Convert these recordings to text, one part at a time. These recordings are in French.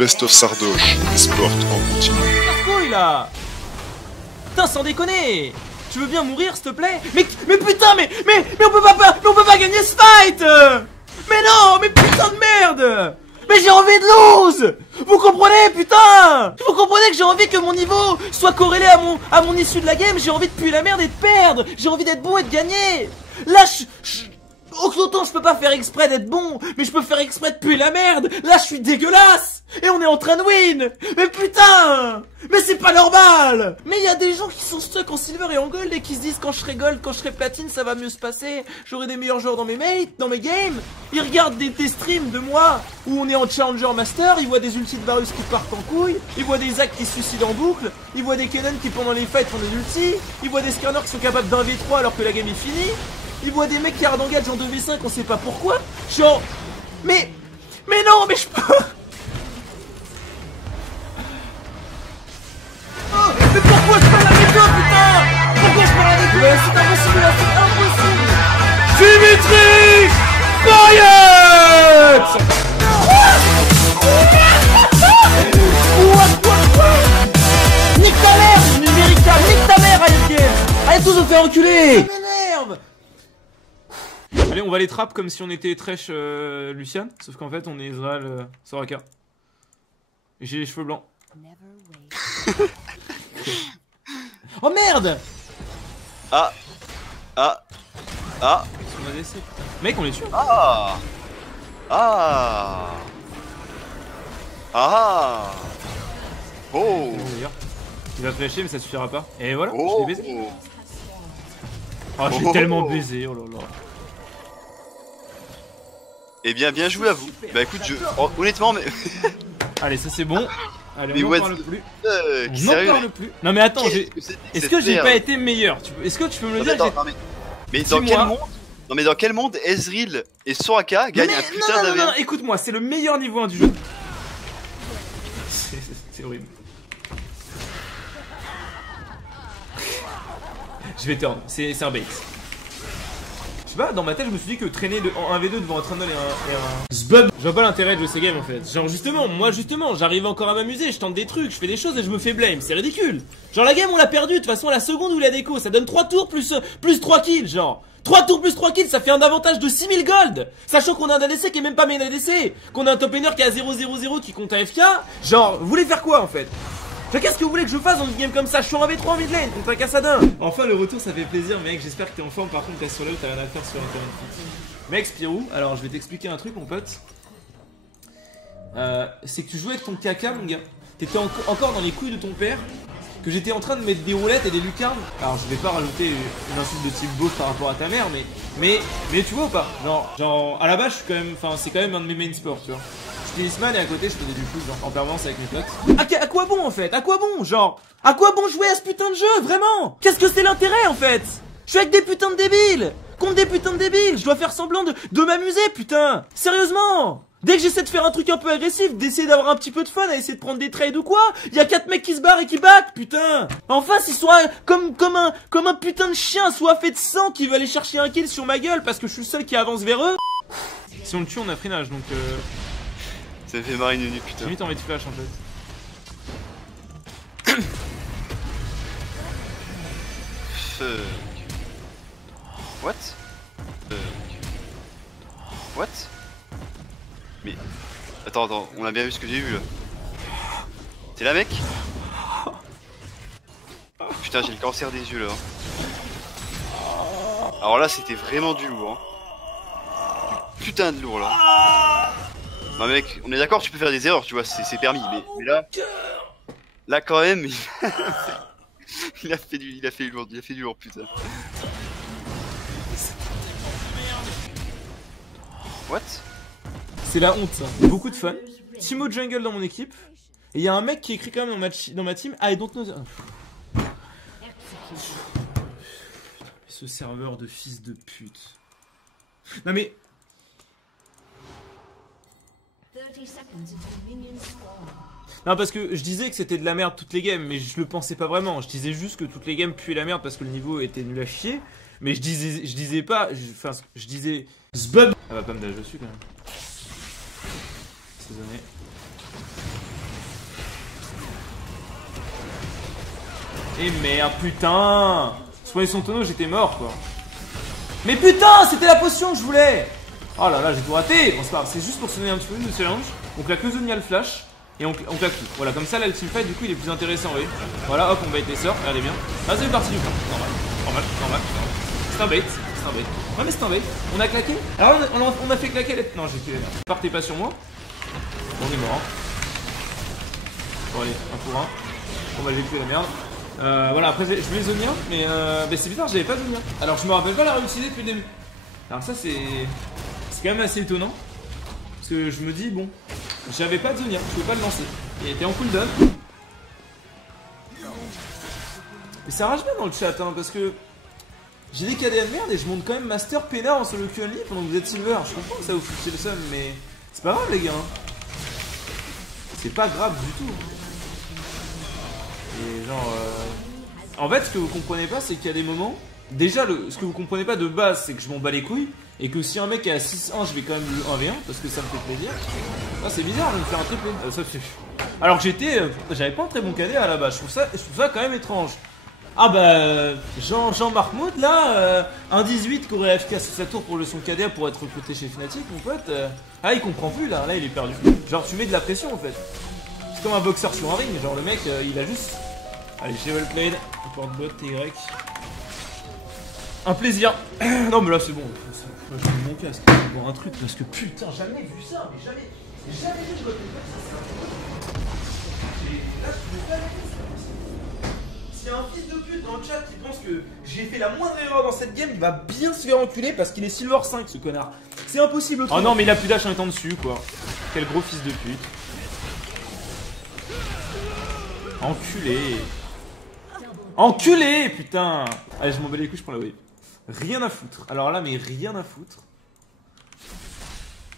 Best of Sardoche, sport en continu. Couille là. Putain, sans déconner. Tu veux bien mourir s'il te plaît? Mais putain, mais on peut pas gagner ce fight. Mais non, mais putain de merde. Mais j'ai envie de lose. Vous comprenez, putain? Vous comprenez que j'ai envie que mon niveau soit corrélé à mon issue de la game. J'ai envie de puer la merde et de perdre. J'ai envie d'être bon et de gagner. Là, autant je peux pas faire exprès d'être bon, mais je peux faire exprès de puer la merde. Là, je suis dégueulasse. Et on est en train de win. Mais putain. Mais c'est pas normal. Mais il y a des gens qui sont stuck en silver et en gold et qui se disent quand je serai gold, quand je serai platine, ça va mieux se passer. J'aurai des meilleurs joueurs dans mes mates, dans mes games. Ils regardent des streams de moi où on est en challenger master. Ils voient des ultis de Varus qui partent en couille. Ils voient des Zac qui se suicident en boucle. Ils voient des Kennen qui pendant les fights font des ultis. Ils voient des Skarner qui sont capables d'un v3 alors que la game est finie. Ils voient des mecs qui hard engage en 2v5, on sait pas pourquoi. Genre, mais non, mais je peux. Oh, mais pourquoi je perds avec eux, putain? Pourquoi je perds avec eux? C'est impossible là, c'est impossible. Dimitri Payet. What? Nique ta mère, numérica, nique ta mère, Riot Games. Allez tous vous faire enculer. Ça m'énerve. Allez, on va les trap comme si on était Thresh Lucian, sauf qu'en fait on est Israël Soraka. J'ai les cheveux blancs. Oh merde! Ah! Ah! Ah! On a laissé. Mec, on les tue. Ah! Ah! Ah! Oh! Il va flasher mais ça suffira pas. Et voilà, Oh. je l'ai baisé. Oh, je l'ai tellement baisé, oh là là. Eh bien, bien joué à vous. Bah écoute, honnêtement, mais... Allez, ça c'est bon. Allez, mais on n'en parle plus. On n'en parle plus. Non mais attends, est-ce que j'ai pas été meilleur? Est-ce que tu peux me le dire? Mais dans quel monde? Non mais dans quel monde Ezreal et Soraka gagnent un putain d'AV? Non, écoute-moi, c'est le meilleur niveau 1 du jeu. C'est horrible. Je vais turn, c'est un bait. Je sais pas, dans ma tête je me suis dit que traîner en 1v2 devant un Trundle et un Zbub, je vois pas l'intérêt de jouer ces games en fait. Genre justement, j'arrive encore à m'amuser, je tente des trucs, je fais des choses et je me fais blame, c'est ridicule. Genre la game on l'a perdu, de toute façon à la seconde où il a déco, ça donne 3 tours plus 3 kills, genre 3 tours plus 3 kills, ça fait un avantage de 6000 gold. Sachant qu'on a un ADC qui est même pas main ADC, qu'on a un top laner qui est à 0-0-0 qui compte AFK. Genre, vous voulez faire quoi en fait? Qu'est-ce que vous voulez que je fasse dans une game comme ça? Je suis en v3 en mid lane contre un Cassadin. Enfin le retour ça fait plaisir mec, j'espère que t'es en forme. Par contre t'es sur là où t'as rien à faire sur Internet. Mec Spirou, alors je vais t'expliquer un truc mon pote. C'est que tu jouais avec ton caca mon gars. T'étais encore dans les couilles de ton père. Que j'étais en train de mettre des roulettes et des lucarnes. Alors je vais pas rajouter une insulte de type beauf par rapport à ta mère mais tu vois ou pas? Genre à la base je suis quand même, enfin c'est quand même un de mes main sports tu vois. Je suis tennisman et à côté je faisais du foot genre en permanence avec mes potes. À quoi bon en fait? À quoi bon? Genre, à quoi bon jouer à ce putain de jeu? Vraiment? Qu'est-ce que c'est l'intérêt en fait? Je suis avec des putains de débiles! Contre des putains de débiles! Je dois faire semblant de m'amuser putain! Sérieusement! Dès que j'essaie de faire un truc un peu agressif, d'essayer d'avoir un petit peu de fun, à essayer de prendre des trades ou quoi, il y a 4 mecs qui se barrent et qui battent, putain! En face, ils sont comme un putain de chien assoiffé de sang qui veut aller chercher un kill sur ma gueule parce que je suis le seul qui avance vers eux. Si on le tue, on a pris nage donc Ça fait marrer une putain. Limite envie de flash en fait. What? What? Mais... Attends, on a bien vu ce que j'ai vu là. T'es là mec? Putain j'ai le cancer des yeux là. Alors là c'était vraiment du lourd Du putain de lourd là. Non mec, on est d'accord, tu peux faire des erreurs, tu vois, c'est permis, mais là quand même, il a fait du lourd, putain. What? C'est la honte ça. Beaucoup de fun. Timo jungle dans mon équipe. Et il y a un mec qui écrit quand même dans ma team. I don't know. Ce serveur de fils de pute. Non mais. Non parce que je disais que c'était de la merde toutes les games, mais je le pensais pas vraiment. Je disais juste que toutes les games puaient la merde parce que le niveau était nul à chier. Mais je disais pas, je disais Zbub. Elle va pas me dash dessus quand même. C'est donné. Et merde, putain. Je prenais son tonneau, j'étais mort quoi. Mais putain, c'était la potion que je voulais. Oh là là, j'ai tout raté. Bon, c'est pas grave, c'est juste pour se donner un petit peu de challenge. On claque le Zonia le flash. Et on claque tout. Voilà, comme ça, là, le teamfight, du coup, il est plus intéressant, oui. Voilà, hop, on bait les sorts. Regardez bien. Ah, c'est parti du coup. Normal. C'est un bait. Ouais, mais c'est un bait. On a claqué. Alors, on a fait claquer les... Non, j'ai fait la merde. Partez pas sur moi. Bon, on est mort. Bon, allez, un pour un. Bon, bah, j'ai tué la merde. Voilà, après, je voulais Zonia. Mais c'est bizarre, j'avais pas Zonia. Alors, je me rappelle pas la réussite depuis le début. Alors, ça, c'est quand même assez étonnant. Parce que je me dis, bon, j'avais pas de Zonia, je pouvais pas le lancer. Il était en cooldown. Et ça rage bien dans le chat, hein, parce que j'ai des KDA de merde et je monte quand même Master peinard en solo Q&A pendant que vous êtes Silver. Je comprends que ça vous fout le seum, mais c'est pas grave, les gars. C'est pas grave du tout. Et genre. En fait, ce que vous comprenez pas, c'est qu'il y a des moments. Déjà, ce que vous comprenez pas de base, c'est que je m'en bats les couilles. Et que si un mec est à 6-1, je vais quand même le 1v1 parce que ça me fait plaisir. Ah, c'est bizarre de me faire un triplé. Alors que j'avais pas un très bon KD à la base. Je trouve ça quand même étrange. Ah bah, Jean-Marc Maud là, 1-18 qui aurait AFK sur sa tour pour le son KDA pour être recruté chez Fnatic, mon pote. Ah, il comprend plus là il est perdu. Genre, tu mets de la pression en fait. C'est comme un boxeur sur un ring, genre le mec, il a juste. Allez, j'ai well played. Porte bot, TY. Un plaisir. Non, mais là c'est bon. Je mets mon casque. Bon, un truc parce que putain, jamais vu ça, mais jamais vu de côté ça. Là, je peux pas aller. S'il y a un fils de pute dans le chat qui pense que j'ai fait la moindre erreur dans cette game, il va bien se faire enculer parce qu'il est Silver 5, ce connard. C'est impossible. Oh non, mais il a plus d'H en étant dessus, quoi. Quel gros fils de pute. Enculé, putain. Allez, je m'en bats les couilles, je prends la wave. Rien à foutre. Alors là, mais rien à foutre.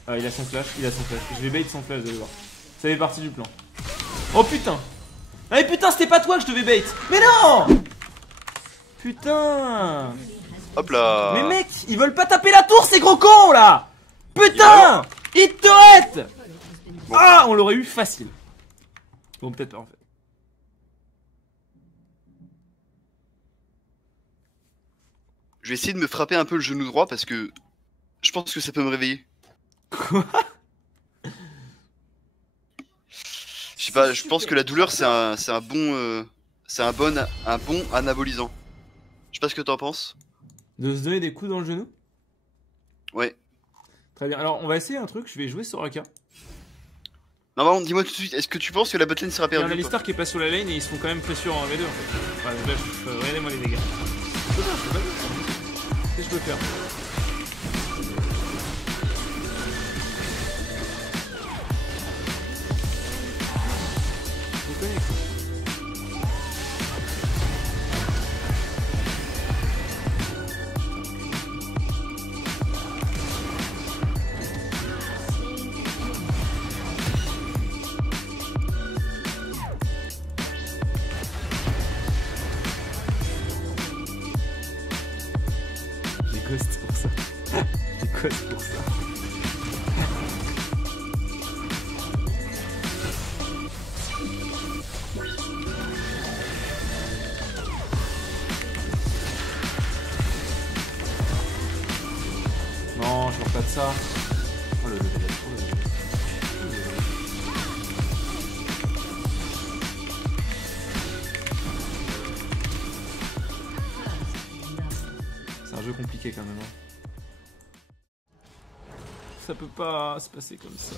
Ah, il a son flash. Je vais bait son flash, vous allez voir. Ça fait partie du plan. Oh putain. Ah mais putain, c'était pas toi que je devais bait. Mais non. Putain. Hop là. Mais mec, ils veulent pas taper la tour, ces gros cons là. Putain. Hit turret. Bon. Ah, on l'aurait eu facile. Bon, peut-être pas en fait. Je vais essayer de me frapper un peu le genou droit parce que je pense que ça peut me réveiller. Quoi? Je sais pas, je pense que la douleur c'est un bon anabolisant. Je sais pas ce que t'en penses. De se donner des coups dans le genou? Ouais. Très bien, alors on va essayer un truc, je vais jouer Soraka. Non, par contre, dis-moi tout de suite, est-ce que tu penses que la botlane sera perdue? Il y a Alistar qui est pas sur la lane et ils se font quand même pression en V2 en fait. Ouais, bref, regardez-moi les dégâts. Je peux pas. Qu'est-ce que je peux faire? Je connais. C'est pour ça. C'est pour ça. Non, je vois pas de ça. Oh le level. C'est un jeu compliqué quand même. Ça peut pas se passer comme ça.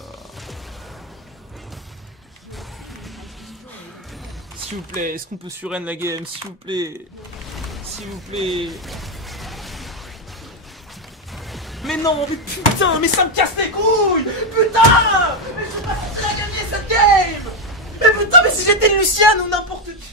S'il vous plaît, est-ce qu'on peut surrend la game? S'il vous plaît. S'il vous plaît. Mais non, mais putain, mais ça me casse les couilles. Putain. Mais je suis pas censé à gagner cette game. Mais putain, mais si j'étais Lucian ou n'importe qui.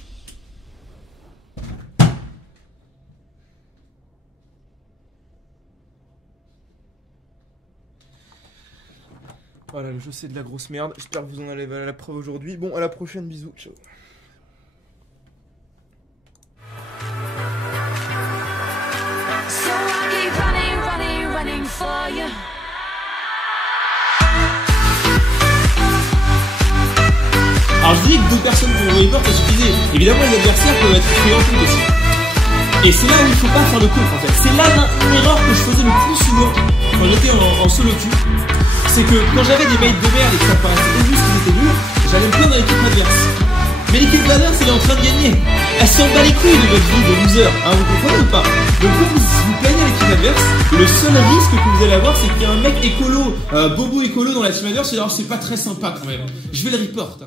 Voilà, le jeu c'est de la grosse merde. J'espère que vous en allez à la preuve aujourd'hui. Bon, à la prochaine, bisous, ciao. Ah Alors je disais que 2 personnes pour report ça suffisait. Évidemment les adversaires peuvent être pris en compte aussi. Et c'est là où il faut pas faire le coffre en fait. C'est là une erreur que je faisais le plus souvent quand j'étais en solo queue. C'est que quand j'avais des mates de merde et que ça paraissait obvious qu'ils étaient nuls, j'allais me plaindre dans l'équipe adverse. Mais l'équipe adverse elle est en train de gagner. Elle s'en bat les couilles de votre vie de loser, hein, vous comprenez ou pas? Donc quand vous plaignez à l'équipe adverse, le seul risque que vous allez avoir c'est qu'il y a un mec écolo, bobo écolo dans la team adverse, et alors c'est pas très sympa quand même. Je vais le report.